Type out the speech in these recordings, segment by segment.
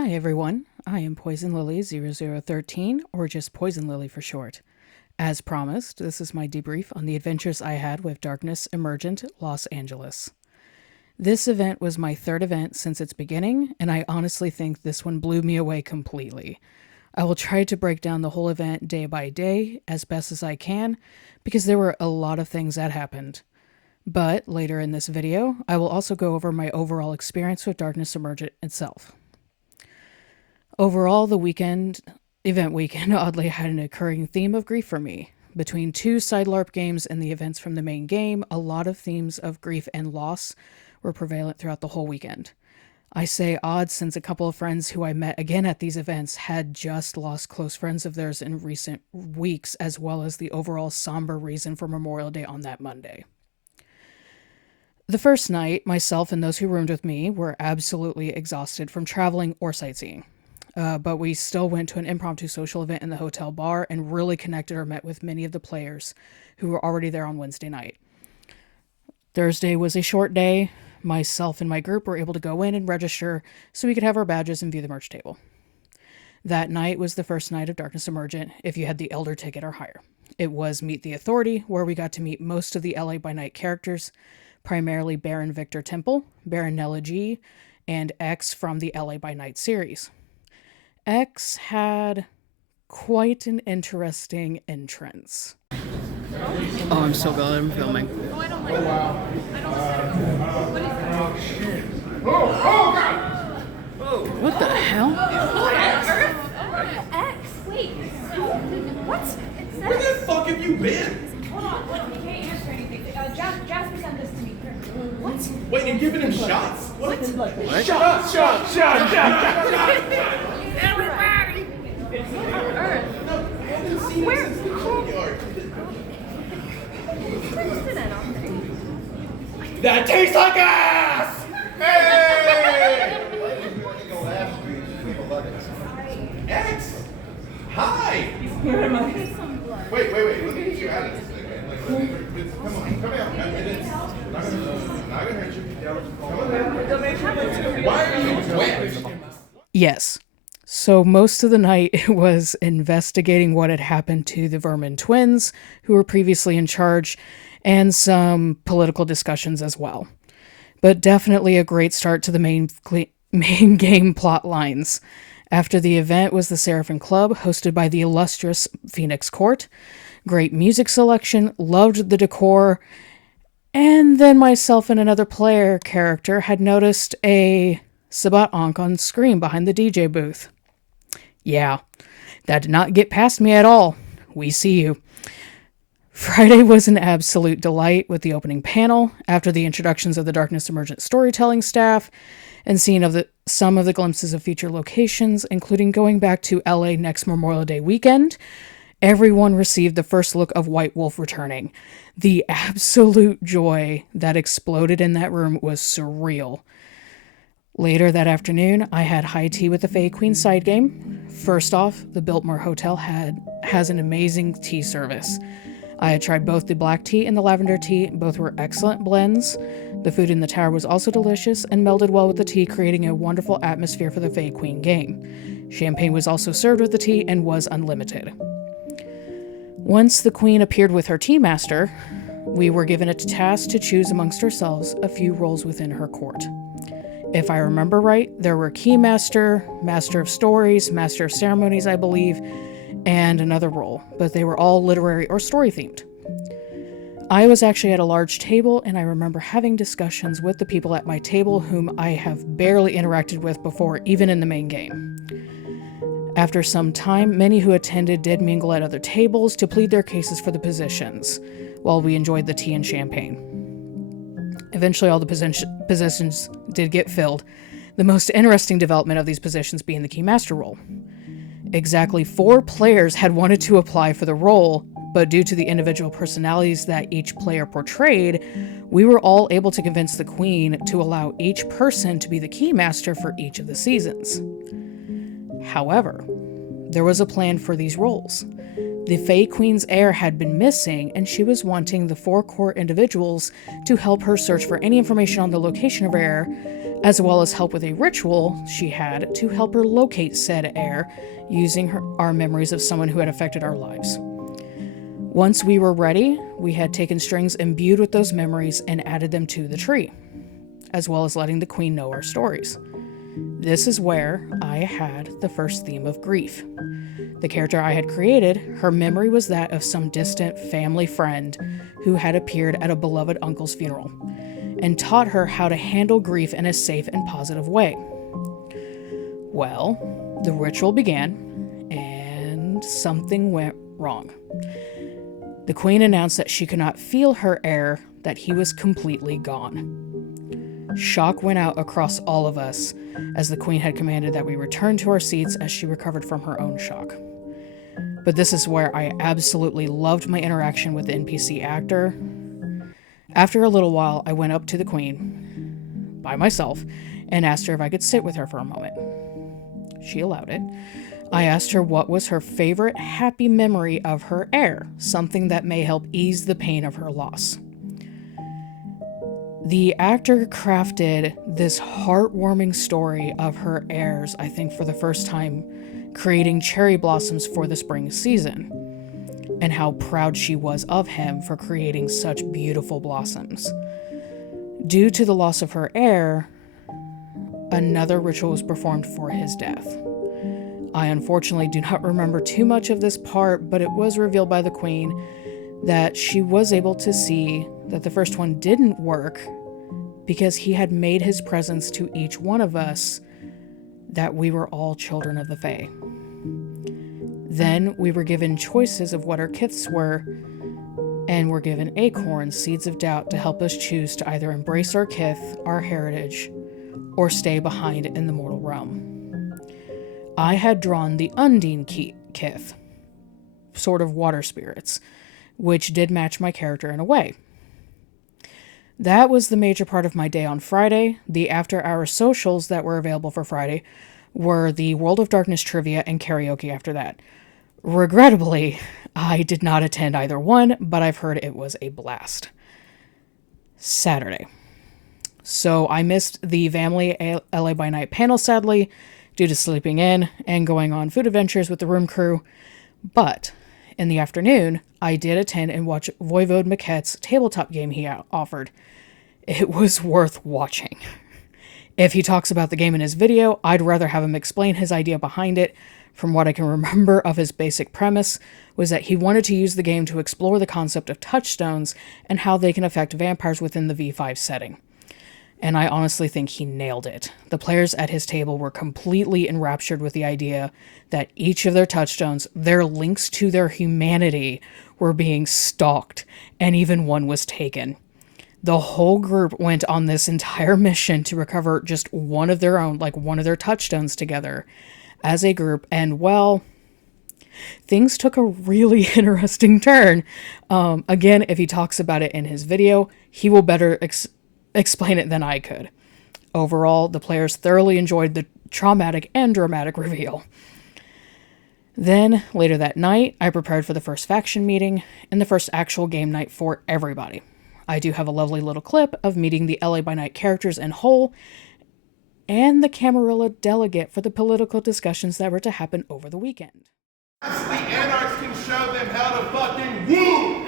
Hi everyone, I am Poison Lily 0013, or just Poison Lily for short. As promised, this is my debrief on the adventures I had with Darkness Emergent, Los Angeles. This event was my third event since its beginning, and I honestly think this one blew me away completely. I will try to break down the whole event day by day as best as I can, because there were a lot of things that happened. But later in this video, I will also go over my overall experience with Darkness Emergent itself. Overall, the event weekend oddly had an occurring theme of grief for me. Between two side LARP games and the events from the main game, a lot of themes of grief and loss were prevalent throughout the whole weekend. I say odd since a couple of friends who I met again at these events had just lost close friends of theirs in recent weeks, as well as the overall somber reason for Memorial Day on that Monday. The first night, myself and those who roomed with me were absolutely exhausted from traveling or sightseeing. But we still went to an impromptu social event in the hotel bar and really connected or met with many of the players who were already there on Wednesday night. Thursday was a short day. Myself and my group were able to go in and register so we could have our badges and view the merch table. That night was the first night of Darkness Emergent if you had the Elder ticket or higher. It was Meet the Authority, where we got to meet most of the LA by Night characters, primarily Baron Victor Temple, Baron Nella G, and X from the LA by Night series. X had quite an interesting entrance. Oh, I'm so glad I'm filming. Oh, I don't like that. I don't What is that? Oh, God! What the hell? X, wait. What? Where the fuck have you been? Hold on. What? You can't answer anything. Jasper sent this to me. What? Wait, you're giving him shots? What? What? Shot! Everybody! On Earth. Where? That tastes like ass! Hey! X! Hi! Wait. Let me get you out of this thing, man. Come on. It's not gonna hurt you. Come on. Why are you wet? Yes. So most of the night it was investigating what had happened to the Vermin twins, who were previously in charge, and some political discussions as well. But definitely a great start to the main game plot lines. After the event was the Seraphim Club, hosted by the illustrious Phoenix Court. Great music selection, loved the decor, and then myself and another player character had noticed a Sabat Ankh on screen behind the DJ booth. Yeah, that did not get past me at all. We see you. Friday was an absolute delight with the opening panel, after the introductions of the Darkness Emergent storytelling staff, and seeing some of the glimpses of future locations, including going back to LA next Memorial Day weekend. Everyone received the first look of White Wolf returning. The absolute joy that exploded in that room was surreal. Later that afternoon, I had high tea with the Fae Queen side game. First off, the Biltmore Hotel has an amazing tea service. I had tried both the black tea and the lavender tea. Both were excellent blends. The food in the tower was also delicious and melded well with the tea, creating a wonderful atmosphere for the Fae Queen game. Champagne was also served with the tea and was unlimited. Once the Queen appeared with her tea master, we were given a task to choose amongst ourselves a few roles within her court. If I remember right, there were Keymaster, Master of Stories, Master of Ceremonies, I believe, and another role, but they were all literary or story themed. I was actually at a large table, and I remember having discussions with the people at my table whom I have barely interacted with before, even in the main game. After some time, many who attended did mingle at other tables to plead their cases for the positions, while we enjoyed the tea and champagne. Eventually, all the positions did get filled, the most interesting development of these positions being the Keymaster role. Exactly 4 players had wanted to apply for the role, but due to the individual personalities that each player portrayed, we were all able to convince the Queen to allow each person to be the Keymaster for each of the seasons. However, there was a plan for these roles. The Fae Queen's heir had been missing, and she was wanting the 4 core individuals to help her search for any information on the location of her heir, as well as help with a ritual she had to help her locate said heir using our memories of someone who had affected our lives. Once we were ready, we had taken strings imbued with those memories and added them to the tree, as well as letting the queen know our stories. This is where I had the first theme of grief. The character I had created, her memory was that of some distant family friend who had appeared at a beloved uncle's funeral and taught her how to handle grief in a safe and positive way. Well, the ritual began, and something went wrong. The queen announced that she could not feel her heir, that he was completely gone. Shock went out across all of us, as the queen had commanded that we return to our seats as she recovered from her own shock. But this is where I absolutely loved my interaction with the NPC actor. After a little while, I went up to the queen, by myself, and asked her if I could sit with her for a moment. She allowed it. I asked her what was her favorite happy memory of her heir, something that may help ease the pain of her loss. The actor crafted this heartwarming story of her heirs, I think for the first time, creating cherry blossoms for the spring season, and how proud she was of him for creating such beautiful blossoms. Due to the loss of her heir, another ritual was performed for his death. I unfortunately do not remember too much of this part, but it was revealed by the queen that she was able to see that the first one didn't work because he had made his presence to each one of us that we were all children of the Fae. Then we were given choices of what our kiths were, and were given acorns, seeds of doubt, to help us choose to either embrace our kith, our heritage, or stay behind in the mortal realm. I had drawn the Undine kith, sort of water spirits, which did match my character in a way. That was the major part of my day on Friday. The after-hour socials that were available for Friday were the World of Darkness trivia and karaoke after that. Regrettably, I did not attend either one, but I've heard it was a blast. Saturday. So I missed the Family LA by Night panel, sadly, due to sleeping in and going on food adventures with the room crew. But in the afternoon, I did attend and watch Voivode Maquette's tabletop game he offered. It was worth watching. If he talks about the game in his video, I'd rather have him explain his idea behind it. From what I can remember of his basic premise, was that he wanted to use the game to explore the concept of touchstones and how they can affect vampires within the V5 setting. And I honestly think he nailed it. The players at his table were completely enraptured with the idea that each of their touchstones, their links to their humanity, were being stalked, and even one was taken. The whole group went on this entire mission to recover just one of their own, like one of their touchstones together as a group, and well, things took a really interesting turn. Again, if he talks about it in his video, he will better explain it than I could. Overall, the players thoroughly enjoyed the traumatic and dramatic reveal. Then, later that night, I prepared for the first faction meeting and the first actual game night for everybody. I do have a lovely little clip of meeting the LA by Night characters in whole, and the Camarilla delegate for the political discussions that were to happen over the weekend. The Anarchs can show them how to fucking woo!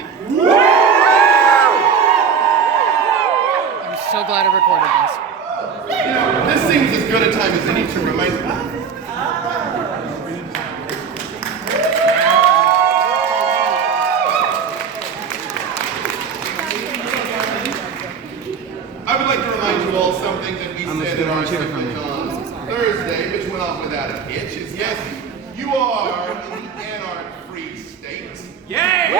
I'm so glad I recorded this. You know, this seems as good a time as any to remind. I would like to remind you all something that we said in our segment on Thursday, which went off without a hitch, is yes, you are in the anarch-free state. Yay!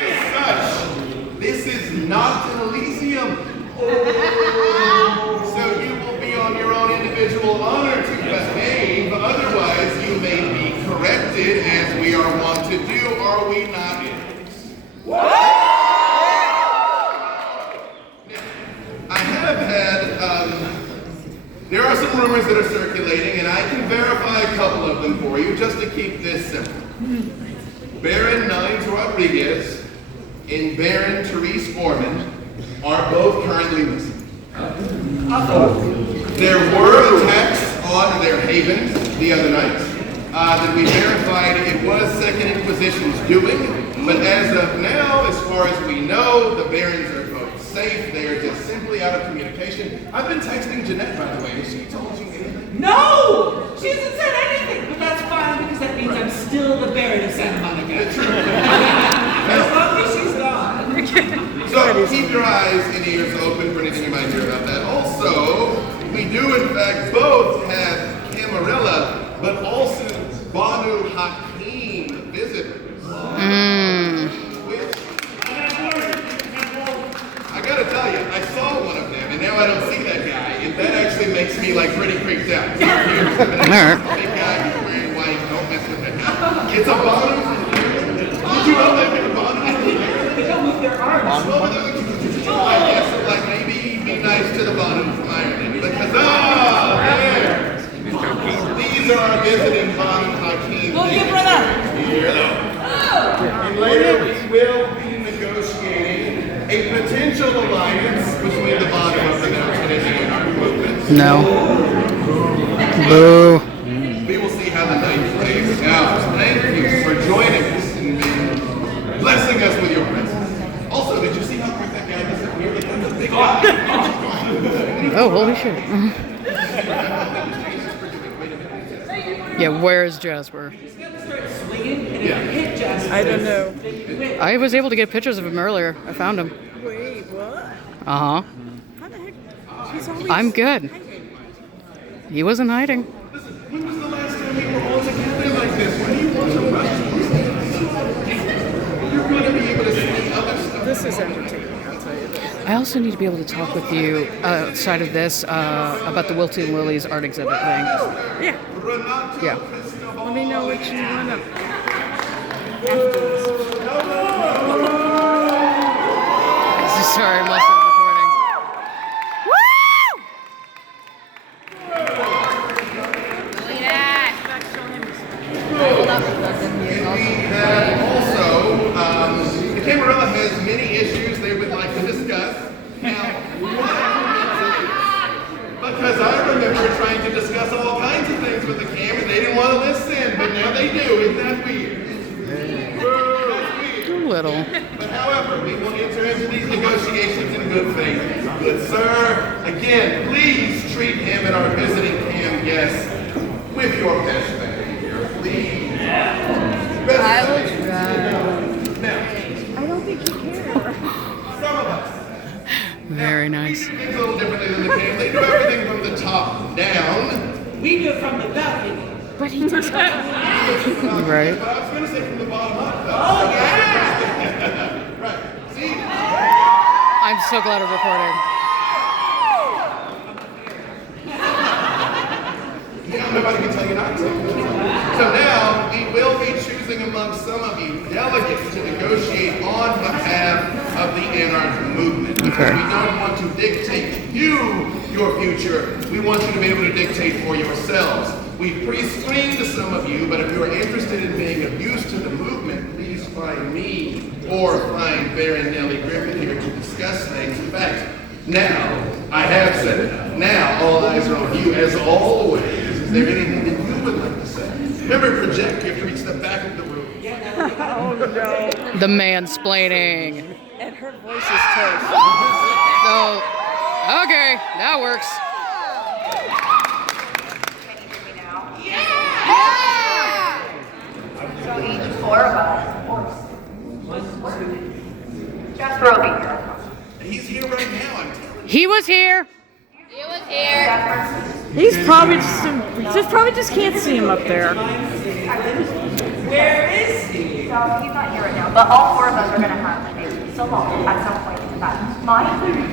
As such, this is not an Elysium. So you will be on your own individual honor to behave, otherwise you may be corrected, as we are wont to do, are we not? There are some rumors that are circulating, and I can verify a couple of them for you, just to keep this simple. Baron Nines Rodriguez and Baron Therese Foreman are both currently missing. There were attacks on their havens the other night that we verified it was Second Inquisition's doing, but as of now, as far as we know, the Barons are both safe. They are just simply out of communication. I've been texting Jeanette, by the way. Has she told you anything? No! She hasn't said anything, but that's fine because that means I'm still the Baron of Santa Monica. As long as she's gone. So keep your eyes and ears open for anything you might hear about that. Also, we do in fact both have Camarilla, but also Banu Hakim visitors. Which, I gotta tell you, I saw one of them, and now I don't see that guy, and that actually makes me like pretty creeped out. Big guy who's wearing white, don't mess with that guy. It's a Banu. Did you know that a Banu? They don't move their arms. I guess like maybe be nice to the Banu from Ireland, because there. These are our visiting Banu Hakim. Go get brother. Here, and later we will be negotiating a potential alliance between the Banu of the Mountain and our movement. No. Boo. We will see how the night plays out. Thank you for joining us and blessing us with your presence. Also, did you see how quick that guy disappeared? That's a big guy. Oh, holy shit. Yeah, where's Jasper? I don't know. I was able to get pictures of him earlier. I found him. Wait, what? Uh-huh. How the heck? He's always I'm good. hiding. He wasn't hiding. When was the last time we were all together like this? When do you want to rush? You're going to be able to see other stuff. This is entertaining, I'll tell you this. I also need to be able to talk with you outside of this about the Wilting Lilies art exhibit thing. Yeah. Yeah. Let me know what you want to. Sorry, I'm also recording. Also, the Camarilla has many issues they would like to discuss. Now, because I remember trying to discuss all kinds of things with the Cam and they didn't want to listen, but now they do. Isn't that weird? That's weird. A little. But however, we will enter into these negotiations in good faith. Good sir, again, please treat him and our visiting Cam guests with your best behavior, please. I will try. Now, I don't think you care. some of us. Very nice. We do things a little differently than the Cam. They do everything from the top down. We do it from the balcony. But he does Right. But I was going to say from the bottom up, though. Oh, yeah! Right. See? I'm so glad I'm recording. Yeah, nobody can tell you not to. So now, we will be choosing among some of you delegates to negotiate on behalf of the Anarch movement. Because we don't want to dictate to you your future. We want you to be able to dictate for yourselves. We've pre-screened to some of you, but if you are interested in being of use to the movement, please find me or find Baron Nellie Griffin here to discuss things. In fact, now, I have said it. Now, all eyes are on you as always. Is there anything that you would like to say? Remember, project, you have to reach the back of the room. Oh, no. The mansplaining. And her voice is toast. Oh, okay, that works. So each four of us. Jasper will be here. He's here right now, I'm telling you. He was here. He's probably just can't see him up there. Where is he? So he's not here right now, but all four of us are going to have a solo at some point in time. Mine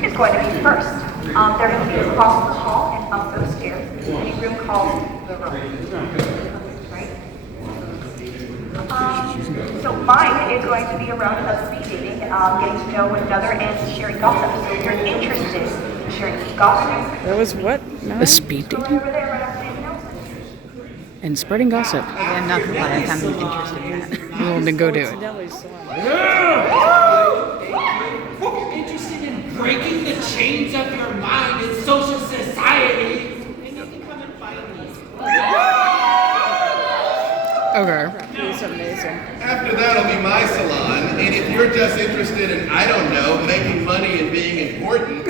is going to be first. They're going to be across the hall and up those stairs in a room called the room. Right? So mine is going to be a round of speed dating, getting to know one another and sharing gossip. So if you're interested in sharing gossip, That was what? No? A speed go dating over there right after the announcement. and spreading gossip. I'm not gonna lie, I'm kind of interested in that. Well, then go do it. Nellie's song. Interested in breaking the chains of your mind in social society. And you can come and find me. Okay. He's amazing. After that'll be my salon, and if you're just interested in, I don't know, making money and being important,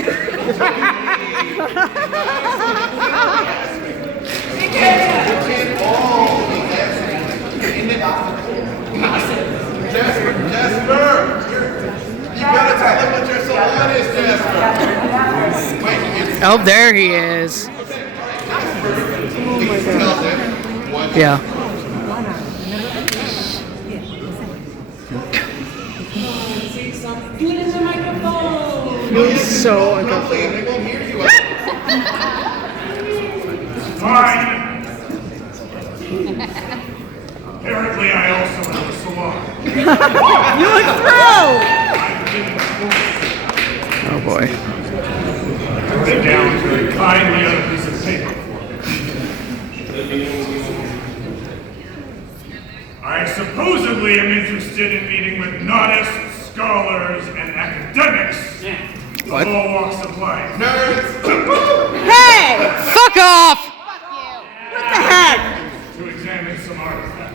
Jasper! You gotta tell them what your salon is, Jasper. Wait, Oh, there he is. please tell them what Yeah. Get in the microphone. So uncomfortable. they won't hear you. Fine. Apparently, I also have a salon. You look thrilled! Oh boy. Sit down very kindly on a piece of paper for me. I supposedly am interested in meeting with nodists, scholars, and academics of all walks of life. Nerds! Hey! Fuck off! What the heck? To examine some artifacts.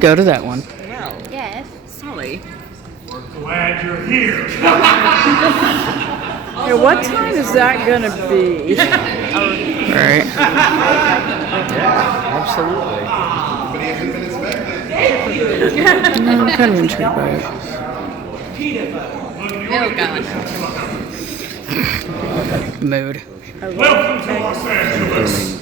Go to that one. Yes. Sully. We're glad you're here. Hey, what time is that gonna be? Alright. Absolutely. But he hasn't been inspected. No, I'm kind of intrigued by it. Oh god. Mood. Welcome to Los Angeles.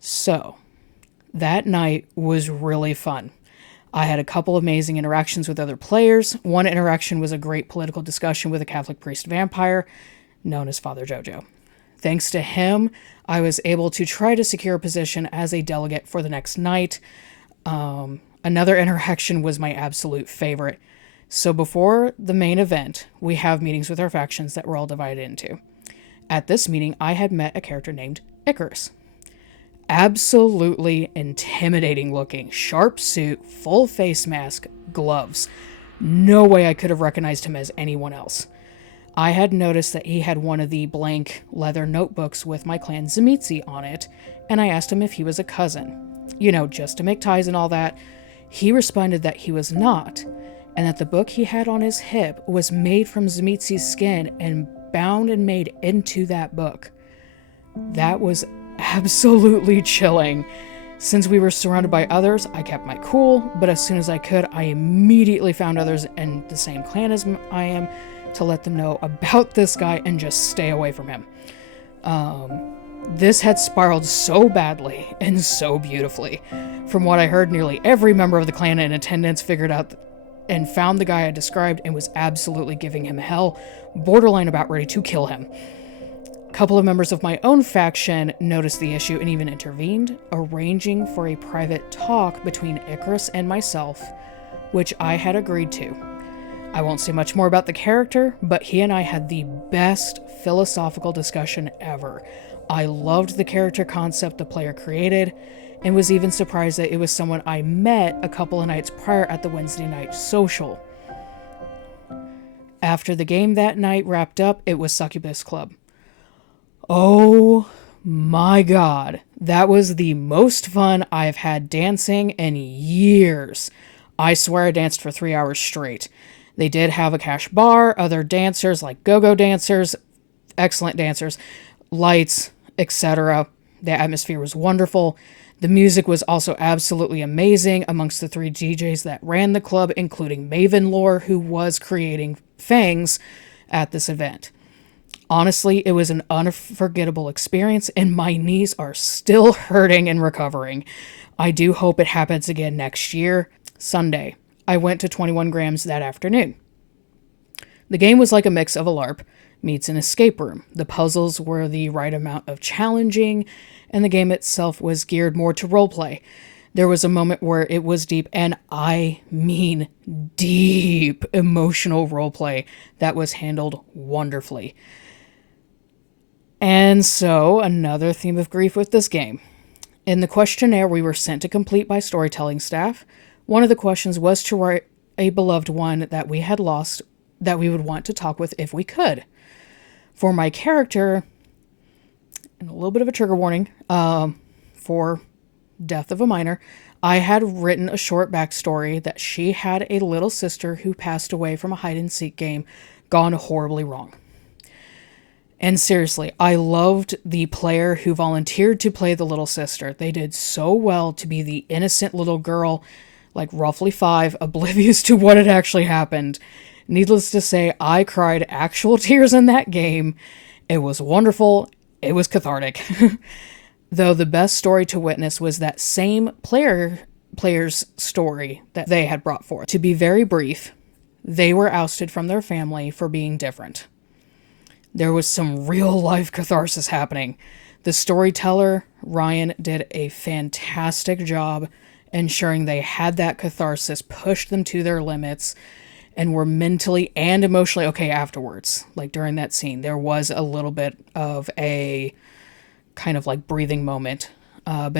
So, that night was really fun. I had a couple amazing interactions with other players. One interaction was a great political discussion with a Catholic priest vampire known as Father Jojo. Thanks to him, I was able to try to secure a position as a delegate for the next night. Another interaction was my absolute favorite. So before the main event, we have meetings with our factions that we're all divided into. At this meeting, I had met a character named Icarus. Absolutely intimidating looking, sharp suit, full face mask, gloves. No way I could have recognized him as anyone else. I had noticed that he had one of the blank leather notebooks with my clan Zemitzi on it, and I asked him if he was a cousin. You know, just to make ties and all that. He responded that he was not, and that the book he had on his hip was made from Zemitzi's skin and bound and made into that book. That was absolutely chilling. Since we were surrounded by others, I kept my cool, but as soon as I could, I immediately found others in the same clan as I am to let them know about this guy and just stay away from him. This had spiraled so badly and so beautifully. From what I heard, nearly every member of the clan in attendance figured out and found the guy I described and was absolutely giving him hell, borderline about ready to kill him. A couple of members of my own faction noticed the issue and even intervened, arranging for a private talk between Icarus and myself, which I had agreed to. I won't say much more about the character, but he and I had the best philosophical discussion ever. I loved the character concept the player created, and was even surprised that it was someone I met a couple of nights prior at the Wednesday night social. After the game that night wrapped up, it was Succubus Club. Oh my god, that was the most fun I've had dancing in years. I swear I danced for 3 hours straight. They did have a cash bar, other dancers like go-go dancers, excellent dancers, lights, etc. The atmosphere was wonderful. The music was also absolutely amazing amongst the 3 DJs that ran the club, including Maven Lore, who was creating Fangs at this event. Honestly, it was an unforgettable experience, and my knees are still hurting and recovering. I do hope it happens again next year. Sunday, I went to 21 Grams that afternoon. The game was like a mix of a LARP meets an escape room. The puzzles were the right amount of challenging, and the game itself was geared more to roleplay. There was a moment where it was deep, and I mean deep, emotional roleplay that was handled wonderfully. And so, another theme of grief with this game. In the questionnaire we were sent to complete by storytelling staff, one of the questions was to write a beloved one that we had lost that we would want to talk with if we could. For my character, and a little bit of a trigger warning, for death of a minor, I had written a short backstory that she had a little sister who passed away from a hide-and-seek game gone horribly wrong. And seriously, I loved the player who volunteered to play the little sister. They did so well to be the innocent little girl, like roughly 5, oblivious to what had actually happened. Needless to say, I cried actual tears in that game. It was wonderful. It was cathartic. Though the best story to witness was that same player's story that they had brought forth. To be very brief, they were ousted from their family for being different. There was some real-life catharsis happening. The storyteller, Ryan, did a fantastic job ensuring they had that catharsis, pushed them to their limits, and were mentally and emotionally okay afterwards. Like during that scene, there was a little bit of a kind of like breathing moment. But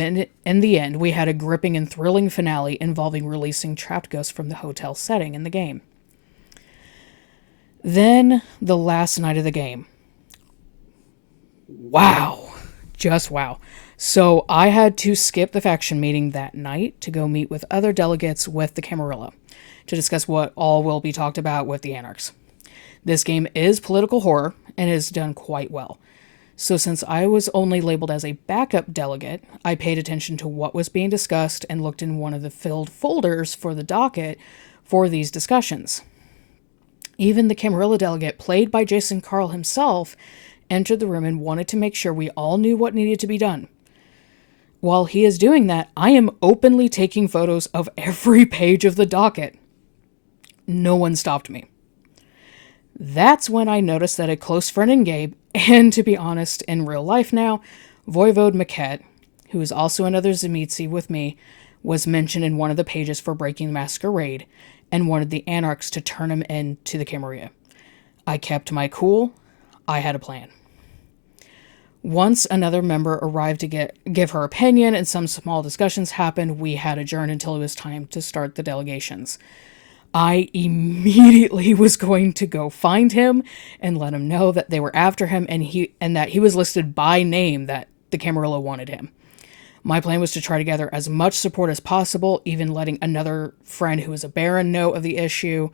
in the end, we had a gripping and thrilling finale involving releasing trapped ghosts from the hotel setting in the game. Then, the last night of the game. Wow. Just wow. So, I had to skip the faction meeting that night to go meet with other delegates with the Camarilla to discuss what all will be talked about with the Anarchs. This game is political horror and is done quite well. So since I was only labeled as a backup delegate, I paid attention to what was being discussed and looked in one of the filled folders for the docket for these discussions. Even the Camarilla delegate, played by Jason Carl himself, entered the room and wanted to make sure we all knew what needed to be done. While he is doing that, I am openly taking photos of every page of the docket. No one stopped me. That's when I noticed that a close friend in Gabe, and to be honest, in real life now, Voivode Maquette, who is also another Zemitzi with me, was mentioned in one of the pages for Breaking the Masquerade, and wanted the Anarchs to turn him in to the Camarilla. I kept my cool. I had a plan. Once another member arrived to give her opinion and some small discussions happened, we had adjourned until it was time to start the delegations. I immediately was going to go find him and let him know that they were after him and that he was listed by name, that the Camarilla wanted him. My plan was to try to gather as much support as possible, even letting another friend who was a Baron know of the issue,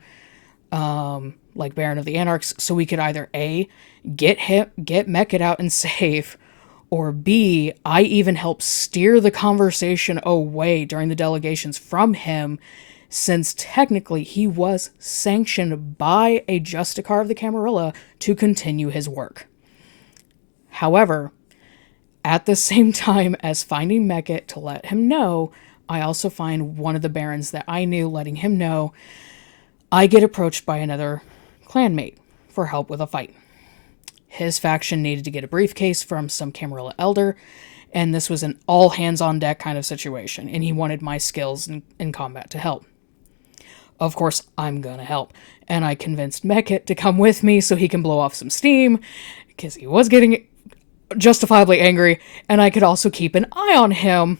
like Baron of the Anarchs, so we could either A, get Meket out and safe, or B, I even helped steer the conversation away during the delegations from him, since technically he was sanctioned by a Justicar of the Camarilla to continue his work. However, at the same time as finding Meket to let him know, I also find one of the Barons that I knew, letting him know. I get approached by another clanmate for help with a fight. His faction needed to get a briefcase from some Camarilla elder, and this was an all-hands-on-deck kind of situation, and he wanted my skills in combat to help. Of course, I'm gonna help, and I convinced Meket to come with me so he can blow off some steam, because he was getting justifiably angry, and I could also keep an eye on him,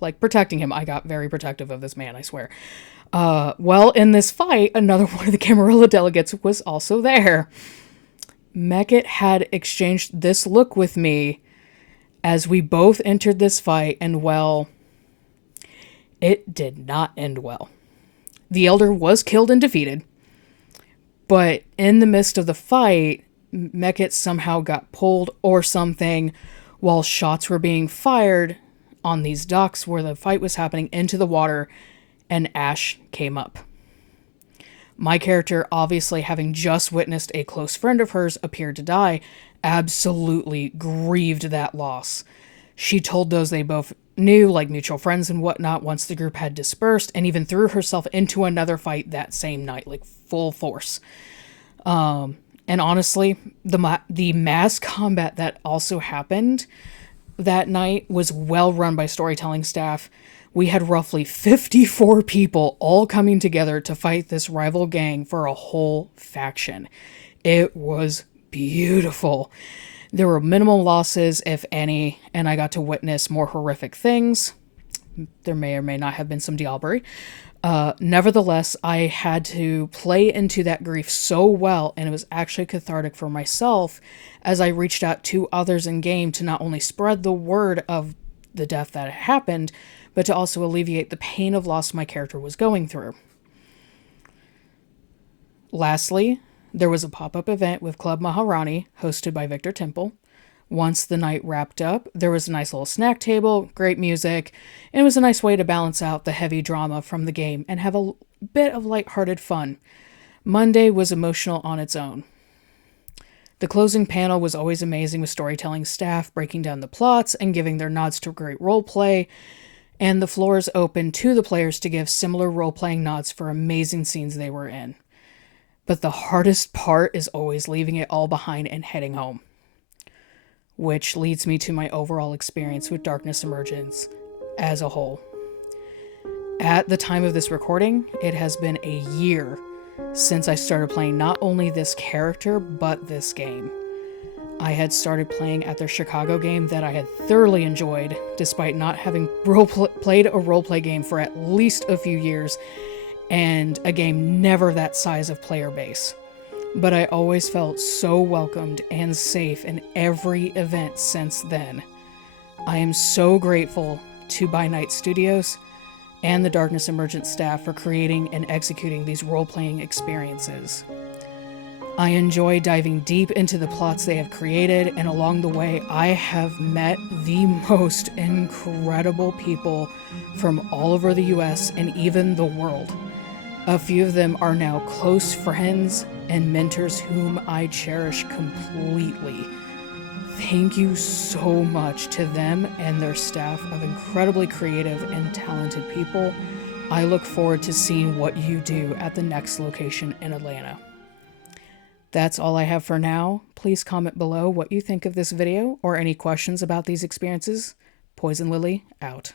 like protecting him. I got very protective of this man, I swear. Well, in this fight, another one of the Camarilla delegates was also there. Meket had exchanged this look with me as we both entered this fight, and well, it did not end well. The Elder was killed and defeated, but in the midst of the fight, Meket somehow got pulled or something while shots were being fired on these docks where the fight was happening into the water, and ash came up. My character, obviously having just witnessed a close friend of hers appear to die, absolutely grieved that loss. She told those they both knew, like mutual friends and whatnot, once the group had dispersed, and even threw herself into another fight that same night, like full force. And honestly, the mass combat that also happened that night was well run by storytelling staff. We had roughly 54 people all coming together to fight this rival gang for a whole faction. It was beautiful. There were minimal losses, if any, and I got to witness more horrific things. There may or may not have been some diablerie. Nevertheless, I had to play into that grief so well, and it was actually cathartic for myself as I reached out to others in game to not only spread the word of the death that had happened, but to also alleviate the pain of loss my character was going through. Lastly, there was a pop-up event with Club Maharani, hosted by Victor Temple. Once the night wrapped up, there was a nice little snack table, great music, and it was a nice way to balance out the heavy drama from the game and have a bit of lighthearted fun. Monday was emotional on its own. The closing panel was always amazing, with storytelling staff breaking down the plots and giving their nods to great roleplay, and the floor is open to the players to give similar role-playing nods for amazing scenes they were in. But the hardest part is always leaving it all behind and heading home. Which leads me to my overall experience with Darkness Emergent as a whole. At the time of this recording, it has been a year since I started playing not only this character, but this game. I had started playing at their Chicago game that I had thoroughly enjoyed, despite not having played a roleplay game for at least a few years, and a game never that size of player base. But I always felt so welcomed and safe in every event since then. I am so grateful to By Night Studios and the Darkness Emergent staff for creating and executing these role-playing experiences. I enjoy diving deep into the plots they have created, and along the way, I have met the most incredible people from all over the US and even the world. A few of them are now close friends and mentors whom I cherish completely. Thank you so much to them and their staff of incredibly creative and talented people. I look forward to seeing what you do at the next location in Atlanta. That's all I have for now. Please comment below what you think of this video or any questions about these experiences. Poison Lily, out.